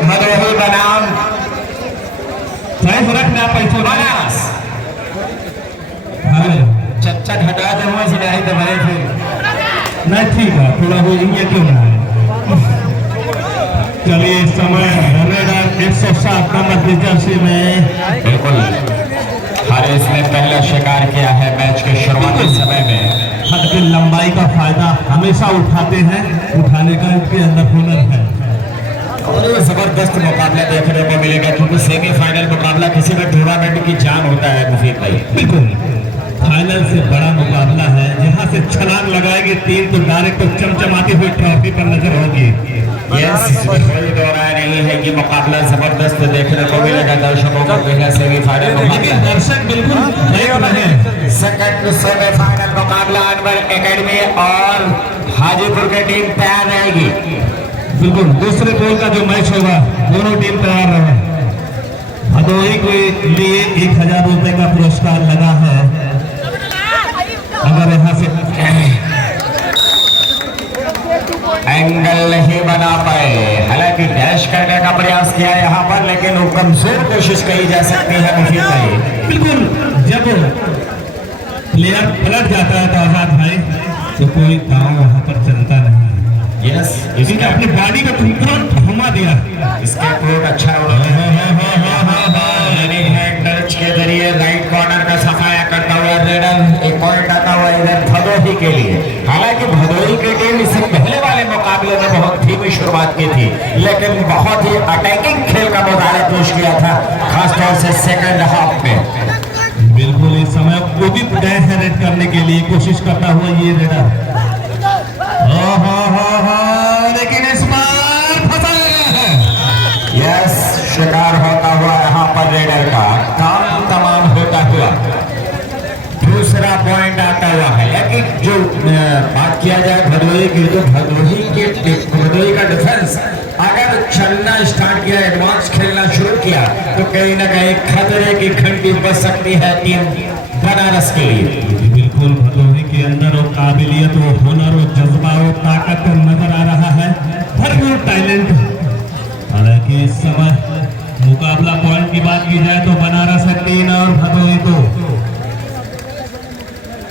भदोही बनाम सही रखना पैसों बनास। चच्चा घटा दे मुझे नहीं तो भाई फिर नहीं ठीक है, थोड़ा वो ये क्यों ना है। चलिए इस समय 107 नंबर की जर्सी में बिल्कुल हारिस ने पहला शिकार किया है मैच के शुरुआती समय में। हद की लंबाई का फायदा हमेशा उठाते हैं, उठाने का इनके अंदर हुनर है। और जबरदस्त मुकाबला देखने को मिलेगा क्योंकि सेमीफाइनल मुकाबला किसी भी टूर्नामेंट की जान होता है मुफीद भाई। बिल्कुल फाइनल से बड़ा मुकाबला है, जहां से छलांग लगाएगी टीम तो डायरेक्ट तो चमचमाती हुई ट्रॉफी पर नजर होगी। कोई दोहराया नहीं है कि मुकाबला जबरदस्त देखने को मिलेगा दर्शकों को। पहला सेमीफाइनल मुकाबला दर्शक बिल्कुल देख रहे हैं। सेकंड सेमीफाइनल मुकाबला अनवर एकेडमी और हाजीपुर की टीम तैयार रहेगी। बिल्कुल दूसरे पोल का जो मैच होगा दोनों टीम तैयार रहे। भदोही के लिए 1000 रुपए का पुरस्कार लगा है। अगर यहाँ से एंगल नहीं बना पाए, हालांकि डैश करने का प्रयास किया यहाँ पर, लेकिन वो कमजोर कोशिश कही जा सकती है मुफीद भाई। बिल्कुल जब प्लेयर पलट जाता है तो आजाद भाई तो कोई गाँव वहाँ पर चलता नहीं। यस, इसने अपनी बॉडी का तुरंत घुमा दिया। इसके प्रोट अच्छा टच के जरिए राइट कॉर्नर का सफाया करता हुआ रेडर एक पॉइंट आता हुआ इधर भदोही के लिए। हालांकि भदोही की टीम इससे पहले वाले मुकाबले में बहुत धीमी शुरुआत की थी, लेकिन बहुत ही अटैकिंग खेल का मुजाहरा पेश किया था, खासतौर से सेकंड हाफ में। बिल्कुल इस समय वो भी रेड करने के लिए कोशिश करता हुआ ये रेडर, लेकिन इस बार फंसा गया है। यस, शिकार होता हुआ यहाँ पर रेडर का काम तमाम होता हुआ दूसरा पॉइंट आता हुआ है। लेकिन जो बात किया जाए भदोही की, तो भदोही का डिफेंस अगर चलना स्टार्ट किया, एडवांस खेलना शुरू किया, तो कहीं ना कहीं खतरे की घंटी बज सकती है टीम बनारस के लिए। बिल्कुल भदोही के अंदर वो काबिलियत, वो हुनर, वो जज्बा, वो ताकत नजर आ रहा है, भरपूर टैलेंट। हालांकि इस समय मुकाबला पॉइंट की बात की जाए तो बनारस 3 और भदोही 2।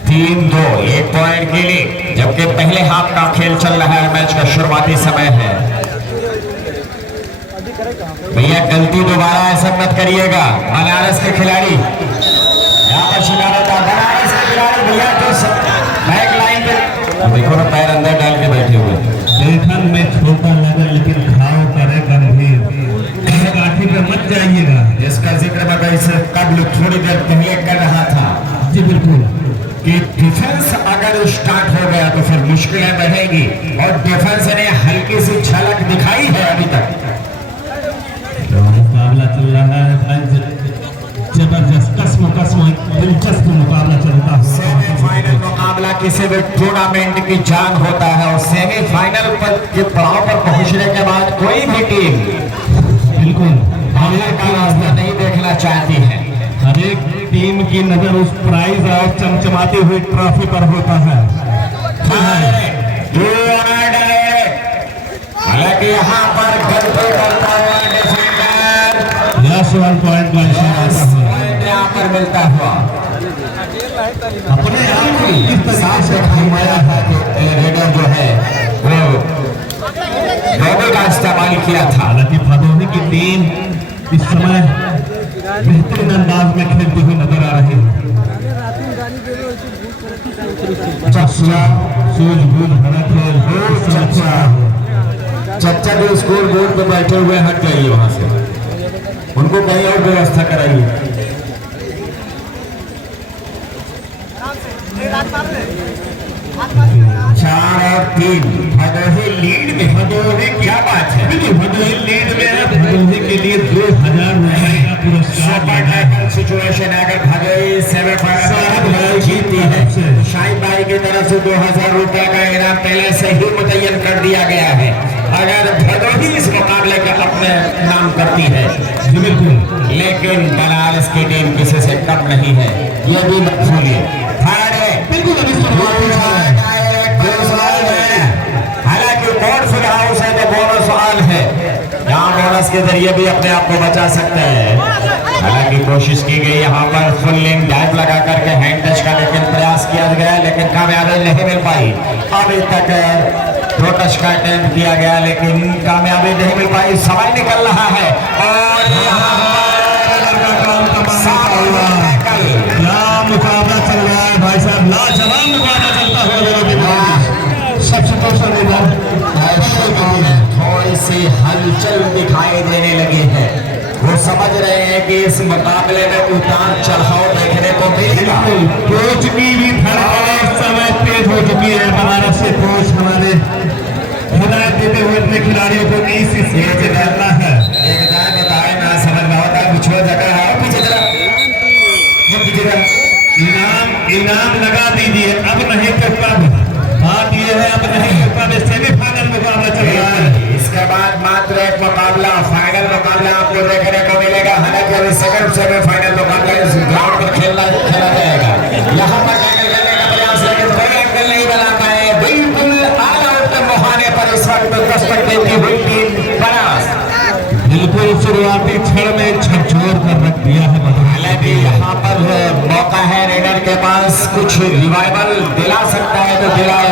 3-2 एक पॉइंट के लिए, जबकि पहले हाफ का खेल चल रहा है, मैच का शुरुआती समय है। भैया गलती दोबारा ऐसा मत करिएगा। बनारस के खिलाड़ी यहाँ पर शिकार होता है, बनारस के खिलाड़ी भैया तो बैक लाइन पे देखो ना, पैर अंदर डाल के बैठे हुए। देखने में छोटा लगे लेकिन घाव करे गंभीर। काठी पे मत जाइएगा, जिसका जिक्र मैं इसे कबल थोड़ी देर पहले कर रहा था। जी बिल्कुल, कि डिफेंस अगर स्टार्ट हो गया तो फिर मुश्किलें बढ़ेगी, और डिफेंस ने हल्की सी झलक दिखाई है अभी तक। तो मुकाबला चल रहा है भाई, जबरदस्त कसम दिलचस्प मुकाबला चलता है। सेमीफाइनल मुकाबला किसी भी टूर्नामेंट की जान होता है, और सेमीफाइनल पर के पड़ाव पर पहुंचने के बाद कोई भी टीम बिल्कुल हार का रास्ता नहीं देखना चाहती है। हर एक टीम की नजर उस प्राइज और चमचमाती हुई ट्रॉफी पर होता है। हालांकि यहाँ पर गलती करता हुआ डिफेंडर, यस 1 पॉइंट यहाँ पर मिलता हुआ अपने आप को इस तरह से घुमाया है। रेडर जो है वो रोबो का इस्तेमाल किया था। हालांकि भदोही की टीम इस समय बेहतरीन अंदाज में खेलती हुई नजर आ रही है। सूझबूझ भरा खेल। चच्चा जो स्कोर बोर्ड पे बैठे हुए हट जाइए वहां से, उनको कहीं और व्यवस्था कराइए। 4 और 3 भदोही लीड में। भदोही क्या बात है, भदोही लीड में है। भदोही के लिए 2000 रुपए का पुरस्कार सिचुएशन है। अगर भदोही सेमीफाइनल जीती है, शाहिद भाई की तरफ से 2000 रुपए का इनाम पहले से ही मुतय्यन कर दिया गया है। अगर भदोही इस मुकाबले का अपने नाम करती है, बिल्कुल, लेकिन बनारस की टीम किसी से कम नहीं है, ये भी मत भूलिए। हालांकि बोनस हाउस है तो बोनस ऑल है, यहाँ बोनस बनारस के जरिए भी अपने आप को बचा सकते हैं। हालांकि कोशिश की गई यहाँ पर फुल लेंथ डाइव लगा करके हैंड टच का लेकिन प्रयास किया गया, लेकिन कामयाबी नहीं मिल पाई। अभी तक दो टच का अटेम्प्ट किया गया लेकिन कामयाबी नहीं मिल पाई। समय निकल रहा है और मुकाबला चल रहा है भाई साहब, लाजवाब मुकाबला चलता हुआ थोड़ी सी हलचल दिखाई देने लगी है। वो समझ रहे हैं कि इस मुकाबले में उतार चढ़ाव देखने को मिलेगा। कोच की भी धड़कन इस समय तेज हो चुकी है। बनारस से कोच हमारे हिदायत देते हुए अपने खिलाड़ियों को इस स्टेज से डालना है। एक दाएं बताए ना समझ रहा होता कुछ जगह है पीछे तरफ इनाम लगा दीजिए, अब नहीं तो कब। बात ये है अब नहीं तो कब। सेमीफाइनल मुकाबला चल रहा है। इसके बाद मात्र एक मुकाबला, फाइनल मुकाबला आपको देखने को मिलेगा। हालांकि अभी सेकंड सेमीफाइनल मुकाबला इस ग्राउंड पर खेला जाएगा। यहाँ पर टैकल करने का प्रयास लेकिन कोई एंगल नहीं बना पाए। बिल्कुल ऑल आउट मुहाने पर इस वक्त दस्तक देती हुई टीम बनारस बिल्कुल शुरुआती क्षण में झकझोर कर रख दिया है। हालांकि यहाँ पर मौका है रेडर के पास, कुछ रिवाइवल दिला सकता है तो दिलाए।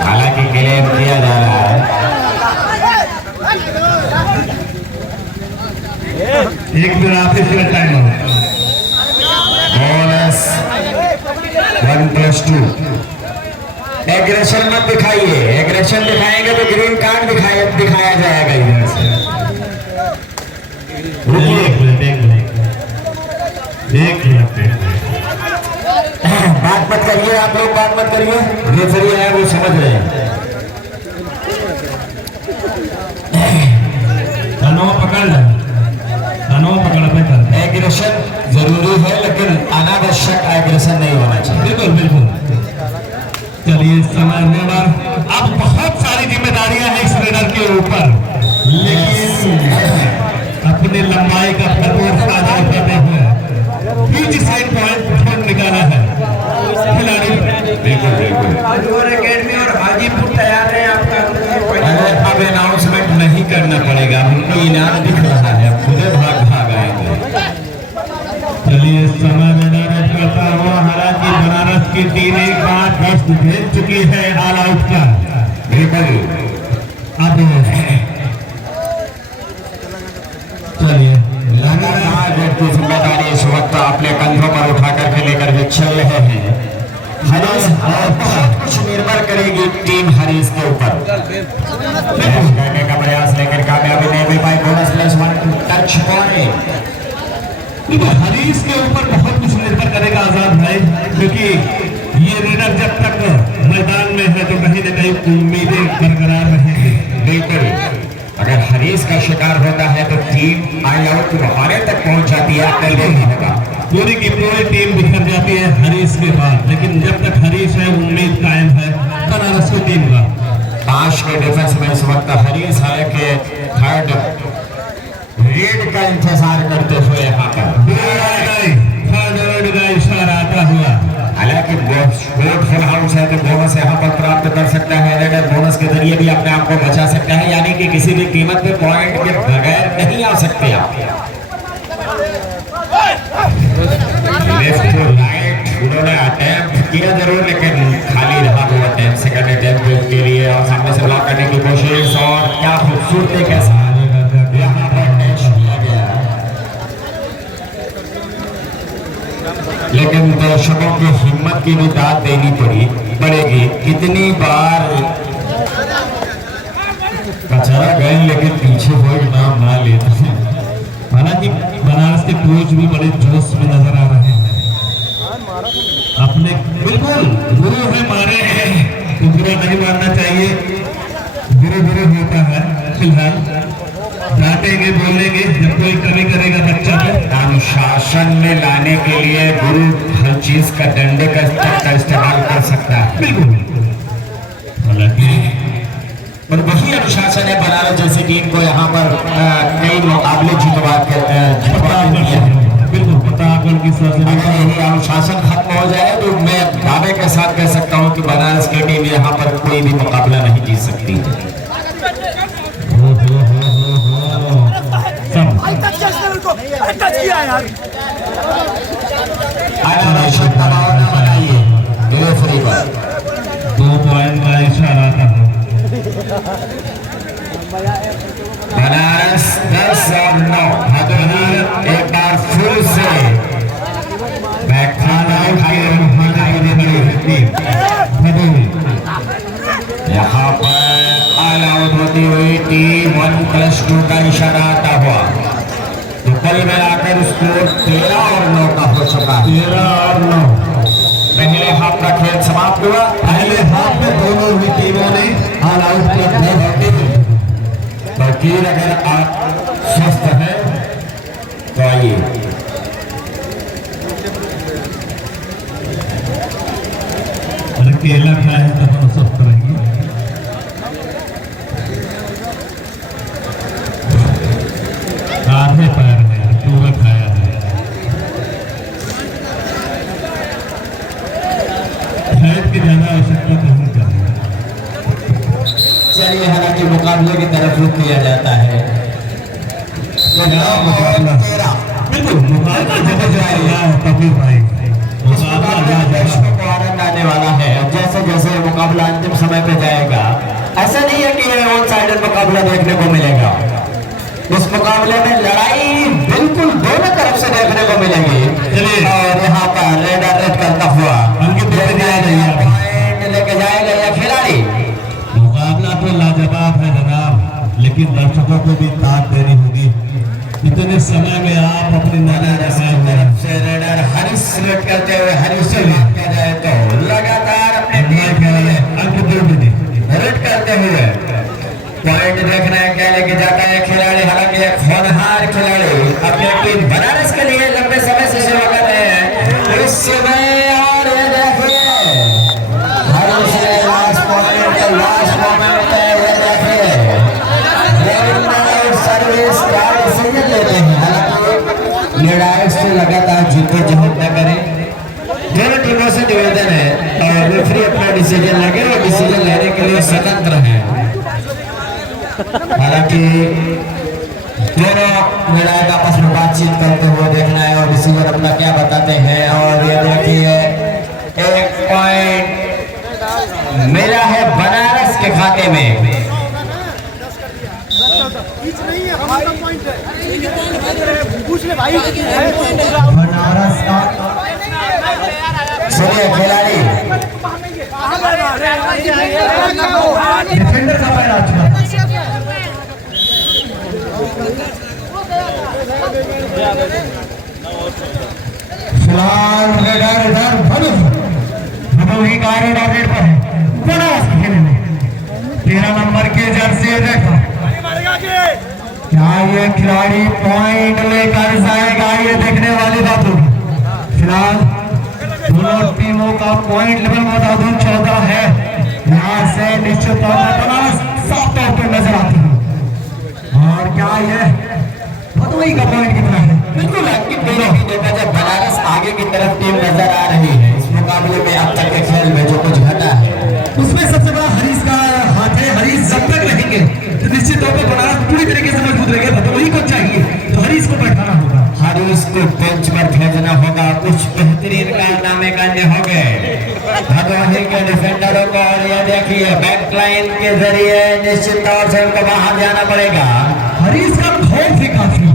हालांकि क्लेम किया जा रहा है। एक मिनट आपसे टाइम हो। बोनस 1+2। एग्रेशन मत दिखाइए, एग्रेशन दिखाएंगे तो ग्रीन कार्ड दिखाया जाएगा इधर से। एक मिनट बात मत करिए, आप लोग बात मत करिए। रेफरी है वो समझ रहे हैं। पकड़ ले, पकड़। एग्रेशन जरूरी है लेकिन अनावश्यक एग्रेशन नहीं होना चाहिए। बिल्कुल बिल्कुल। चलिए समय रेडर, अब बहुत सारी जिम्मेदारियां हैं इस रेडर के ऊपर, लेकिन अपनी लंबाई का भरपूर फायदा उठाते हुए बीच साइड पॉइंट छोड़ निकाला है खिलाड़ी। बिल्कुल बिल्कुल। अकेडमी और हाजीपुर तैयार है आपका। अब अनाउंसमेंट नहीं करना पड़ेगा, उनको इनाम दिख रहा है, पूरे भाग आएंगे। चलिए समय मैदान करता हुआ, हालांकि बनारस की टीम एक बार टेस्ट भेज चुकी है ऑल आउट का। बिल्कुल। अब चलिए लगातार व्यक्ति जिम्मेदारी इस वक्त अपने कंधों पर उठा करके लेकर के चल रहे हैं। हरीश और बहुत कुछ निर्भर करेगी टीम हरीश के ऊपर। करने का प्रयास लेकर कामयाबी नहीं मिल पाई। Bonus +1 touch point. हरीश के ऊपर बहुत कुछ निर्भर करेगा आजाद भाई, क्योंकि ये रेडर जब तक मैदान में है तो कहीं न कहीं उम्मीदें बरकरार रहेंगी। बिल्कुल। अगर हरीश का शिकार होता है तो टीम ऑल आउट मुहाने तक पहुंच जाती है। कल नहीं होगा, पूरी की पूरी टीम बिखर जाती है हरीश के बाद, लेकिन जब तक हरीश है उम्मीद कायम है बनारस की टीम का। 5 के डिफेंस में इस वक्त हरीश है कि थर्ड रेड का इंतजार करते हुए यहाँ पर थर्ड का इशारा आता हुआ। हालांकि बोर्ड फुल हाउस है तो बोनस यहाँ पर प्राप्त कर सकता है। रेडर बोनस के जरिए भी अपने आप को बचा सकता है, यानी कि किसी भी कीमत पे पॉइंट के बगैर नहीं आ सकते आप। लेफ्ट टू राइट उन्होंने अटेम्प्ट किया जरूर, लेकिन खाली रहा वो अटेम्प्ट। सेकंड अटेम्प्ट के लिए और सामने से ब्लॉक करने की कोशिश, और क्या खूबसूरती के साथ यहाँ पर टच किया गया। लेकिन दर्शकों की हिम्मत की भी दाद देनी पड़ेगी। कितनी बार कचरा गए लेकिन पीछे कोई नाम ना लेते हैं। हालांकि बनारस के कोच भी बड़े जोश में नजर आ रहे हैं। अपने बिल्कुल गुरु है, मारे हैं तो बुरा नहीं मानना चाहिए। गुरु होता है। फिलहाल डांटेंगे बोलेंगे जब कोई कमी करेगा बच्चा तो। अनुशासन में लाने के लिए गुरु हर चीज का डंडे का इस्तेमाल कर सकता है। बिल्कुल। हालांकि और वही अनुशासन है बनारस जैसी टीम को यहाँ पर कई मुकाबले जितवा दिया है। बिल्कुल प्रतापगढ़ की सरजमी अगर यही अनुशासन खत्म हो जाए तो मैं दावे के साथ कह सकता हूँ कि बनारस की टीम यहाँ पर कोई भी मुकाबला नहीं जीत सकती। अनावश्यक दबाव न बनाइए रेफरी पर। 2 पॉइंट का इशारा था। बनारस 10 और 9। भदोही एक बार फिर से यहाँ पर ऑल आउट होती हुई टीम 1+2 का इशारा आता हुआ। तो कुल मिलाकर स्कोर 13 और 9 का हो चुका है। 13 और 9। पहले हाफ का खेल समाप्त हुआ। पहले हाफ में दोनों ही टीमों ने ऑल आउट किया। वकील अगर आप स्वस्थ हैं तो आइए। केला खाए तो हम स्वस्थ रहेंगे। आधे पैर है, पूरा खाया है। हेल्थ की ज्यादा आवश्यकता नहीं करेंगे। चलिए, हालांकि मुकाबले की तरफ रुख किया जाता है। मुकाबला बिल्कुल मुकाबला जगह जाएगा तभी पाएंगे। दर्शकों को आनंद आने वाला है। जैसे जैसे मुकाबला अंतिम समय पे जाएगा, ऐसा नहीं है कि ये वन साइडेड मुकाबला देखने को मिलेगा। इस मुकाबले में लड़ाई बिल्कुल दोनों तरफ से देखने को मिलेगी। और यहाँ पर रेड करता हुआ पॉइंट लेके जाएगा यह खिलाड़ी। मुकाबला तो लाजवाब है जनाब, लेकिन दर्शकों को भी साथ देनी होगी। इतने समय में आप अपनी से रेडर हरीश रेड करते हुए हरीश से बात किया जाए तो लगातार अपने रेड करते हुए पॉइंट देखना है क्या लेके जाता है खिलाड़ी। हालांकि एक होनहार खिलाड़ी अपने टीम बनारस के लिए लंबे समय से सेवा कर रहे हैं इस समय। और ये देखिए हरीश ने लास्ट मोमेंट ये देखिए सर्विस का डिसीजन लेते हैं। हालांकि निर्णायक से लगातार जीत न करें। दोनों टीमों से निवेदन है और रेफरी अपना डिसीजन लगे और डिसीजन लेने के लिए स्वतंत्र है। हालांकि दोनों निर्णायक आपस में बातचीत करते हुए देखना है और डिसीजन अपना क्या बताते हैं। और ये देखिए 1 पॉइंट मिला है बनारस के खाते में। बनारस का चलिए खिलाड़ी डिफेंडर का पैर आ चुका। फिलहाल रेडर भदोही का रेड पर है। बनारस खेलने में 13 नंबर के जर्सी देखा। क्या ये खिलाड़ी पॉइंट लेकर जाएगा, ये देखने वाली बात होगी। फिलहाल दोनों टीमों का पॉइंट लेवल मौजूद 14 है। यहाँ से निश्चित तौर पर बनारस साफ तौर पर नजर आती है। और क्या ये भदोही का पॉइंट कितना है? बिल्कुल अंकित देखा जब बनारस आगे की तरफ टीम नजर आ रही है इस मुकाबले में अब तक के खेल में जो कुछ घटा है उसमें सबसे बड़ा हरीश का हाथ है। हरीश जब तक रहेंगे तो निश्चित तौर पर बनारस पूरी तरीके से मजबूत रहेगा। भदोही को चाहिए तो हरीश को बैठाना होगा। हरीश को बेंच पर भेजना होगा। कुछ बेहतरीन कारनामे करने होंगे भदोही के डिफेंडरों को। और ये देखिए बैकलाइन के जरिए निश्चित तौर से उनको बाहर जाना पड़ेगा। हरीश का खौफ ही काफी है।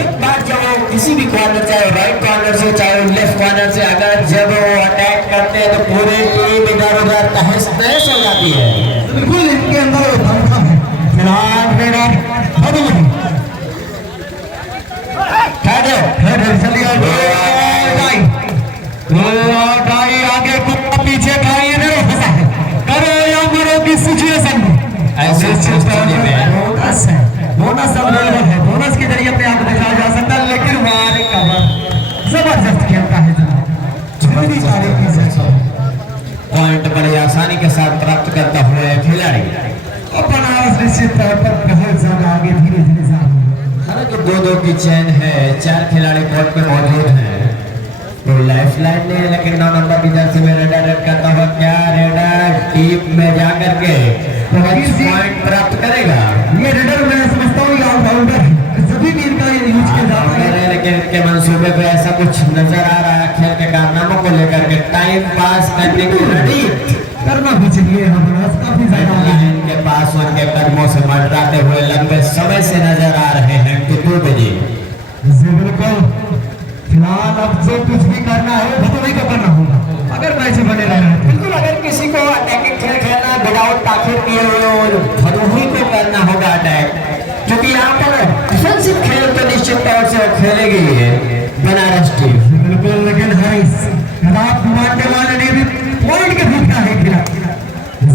एक बार जब वो किसी भी कॉर्नर, चाहे राइट कॉर्नर से चाहे लेफ्ट कॉर्नर से, अगर जब वो अटैक करते हैं तो पूरी टीम इधर उधर तहस नहस हो जाती है। बिल्कुल इनके अंदर दमखम है। फिलहाल रेडर भदोही चलिए आगे कुत्ता पीछे खाइए फंसा है। करो या मरो की सिचुएशन में ऐसे बोनस है। बोनस अवेलेबल है। बोनस के जरिए अपने आप दिखाया जा सकता है। लेकिन हमारे कवर जबरदस्त खेलता है पॉइंट बड़ी आसानी के साथ प्राप्त करता हुआ खिलाड़ी। और बनारस निश्चित तौर पर बहुत ज्यादा आगे धीरे धीरे हालांकि 2-2 की चैन है। 4 खिलाड़ी कोर्ट पे मौजूद हैं। तो लाइफ लाइन नहीं है, लेकिन 9 नंबर की जर्सी में रेडर रेड करता हुआ क्या रेडर टीम में जाकर के पॉइंट प्राप्त करेगा। ये रेडर मैं समझता हूँ ऑलराउंडर सभी टीम का ये यूज किया जाता है। लेकिन के मंसूबे पे ऐसा कुछ नजर आ रहा है खेल के कारनामों को लेकर के टाइम पास करने की रेडी करना भी चाहिए हमारा काफी ज्यादा लाइन के पास उनके कदमों से मंडराते हुए लंबे समय से नजर आ रहे हैं कि 2 बजे जी बिल्कुल। फिलहाल अब जो कुछ भी करना है वो तो नहीं को करना होगा अगर मैच बने रहे। बिल्कुल, अगर किसी को अटैकिंग खेल खेलना विदाउट ताखिर किए हुए और भदोही को करना होगा अटैक, क्योंकि यहाँ पर डिफेंसिव खेल तो निश्चित तौर से खेलेगी ये बनारस टीम। बिल्कुल, लेकिन हरीश रात मानने वाले ने भी पॉइंट के भूखा है खिला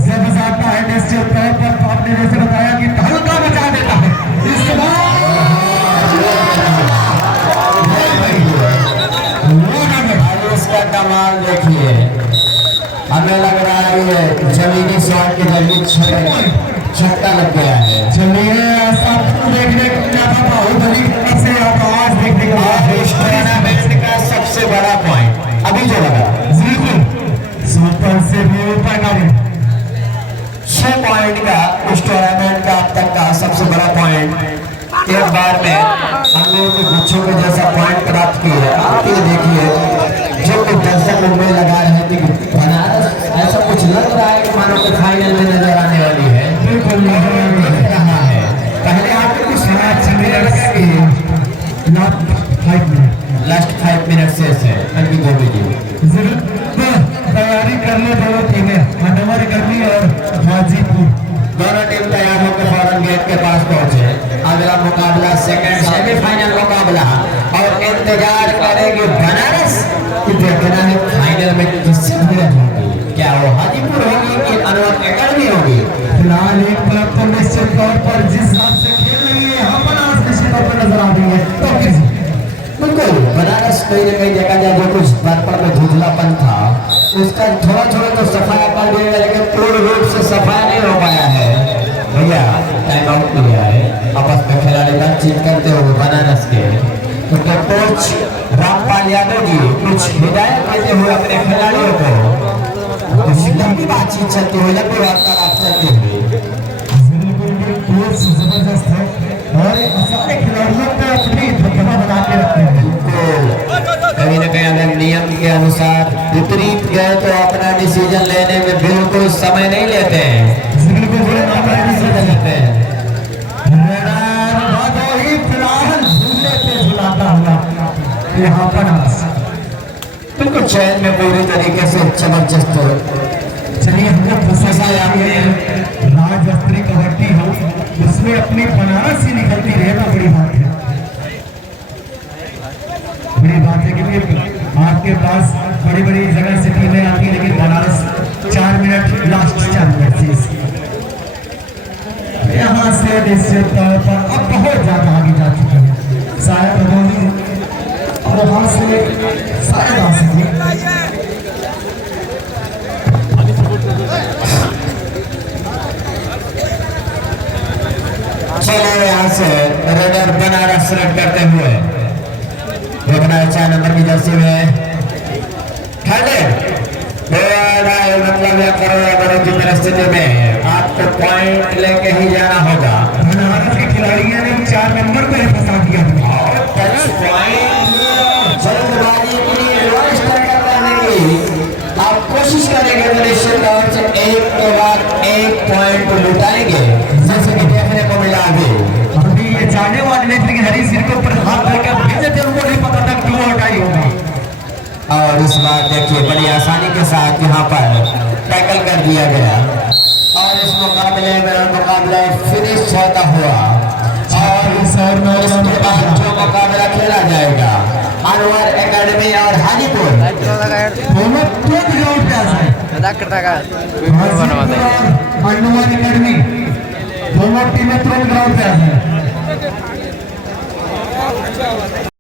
जब जाता है निश्चित तौर पर तो आपने जैसे बताया कि हल्का मचा देता है। इसके बाद इसका कमाल देखिए, हमें लग रहा है ये जमीनी शॉट के जरिए छक्का लग गया है। चलिए ऐसा देखने को मिला था बाहुबली से आवाज देखने को मिला। इस टूर्नामेंट का सबसे बड़ा पॉइंट अभी जो लगा सुपर से भी ऊपर का 6 पॉइंट का इस टूर्नामेंट का अब तक का सबसे बड़ा पॉइंट एक बार में हम लोगों के गुच्छों को जैसा पॉइंट प्राप्त किए है। आप ये देखिए, जो कुछ दर्शक उनमें लगा रहे थे कि बनारस ऐसा कुछ लग रहा है कि मानो कि फाइनल में नजर आने वाली है। बिल्कुल लग रहा है। पहले आपको कुछ लास्ट 5 मिनट से अंकित गोबी जी तैयारी कर ले दोनों टीमें हनवर गर्मी और गाजीपुर दोनों टीम तैयार होकर फौरन गेट के पास पहुंचे। अगला मुकाबला सेकंड सेमीफाइनल मुकाबला और इंतजार करेगी बनारस कि देखना है फाइनल में किससे होगी, क्या वो हाजीपुर होगी कि अनवर एकेडमी होगी। फिलहाल एक तरफ तो निश्चित तौर पर जिस हिसाब से खेल रही है यहाँ बनारस निश्चित तौर पर नजर आ रही है। तो बिल्कुल बनारस कहीं ना कहीं देखा जाए जो कुछ दर्पण में धुंधलापन था उसका थोड़ा थोड़ा तो सफाया कर दिया, लेकिन पूर्ण रूप से सफाया नहीं हो पाया है। भैया टाइम आउट लिया है, आपस में खिलाड़ी बातचीत करते हुए बनारस के उनके कोच रामपाल यादव जी कुछ हिदायत देते हुए अपने खिलाड़ियों को कुछ लंबी बातचीत चलती हुई, लंबी वार्तालाप चलती हुई। कोच जबरदस्त है और सारे खिलाड़ियों को अपनी प्रतिभा बना के रखते हैं। कहीं ना कहीं अगर नियम के अनुसार विपरीत गए तो अपना डिसीजन लेने में बिल्कुल समय नहीं लेते हैं। यहाँ पर बिल्कुल चैन में पूरी तरीके से जबरदस्त। चलिए हमने फंसा राजस्त्री कबड्डी हो उसमें अपनी बनारस ही निकलती रहे तो बड़ी बात है। बड़ी बात है क्योंकि आपके पास बड़ी बड़ी जगह से टीमें आती है लेकिन बनारस 4 मिनट लास्ट 4 मिनट से यहाँ से निश्चित तौर पर अब बहुत ज्यादा आगे जा चुके हैं। शायद भदोही और वहां से शायद आ सके। चलो यहाँ से रेडर बनारस सेलेक्ट करते हुए देखना 4 नंबर की जर्सी में खड़े मतलब या करोड़ की परिस्थिति में आपको पॉइंट लेके ही जाना होगा। बनारस के खिलाड़ियों ने 4 नंबर को फंसा दिया और जल्दबाजी की करने की आप कोशिश करेंगे तो निश्चित तौर से एक के बाद एक पॉइंट लुटाएंगे, जैसे कि देखने को मिला अभी ये जाने वाले नेत्र के हरी सिर के ऊपर हाथ रख के भेजे थे, उनको नहीं पता था क्यों हटाई होगा। और इस बार देखिए बड़ी आसानी के साथ यहाँ पर टैकल कर दिया गया और इस मुकाबले में मुकाबला फिनिश होता हुआ और इसके बाद जो मुकाबला खेला जाएगा अनवर एकेडमी और हाजीपुर दोनों तुरंत ग्राउंड पे आ जाए। अनवर एकेडमी दोनों टीमें तुरंत ग्राउंड पे आ जाए।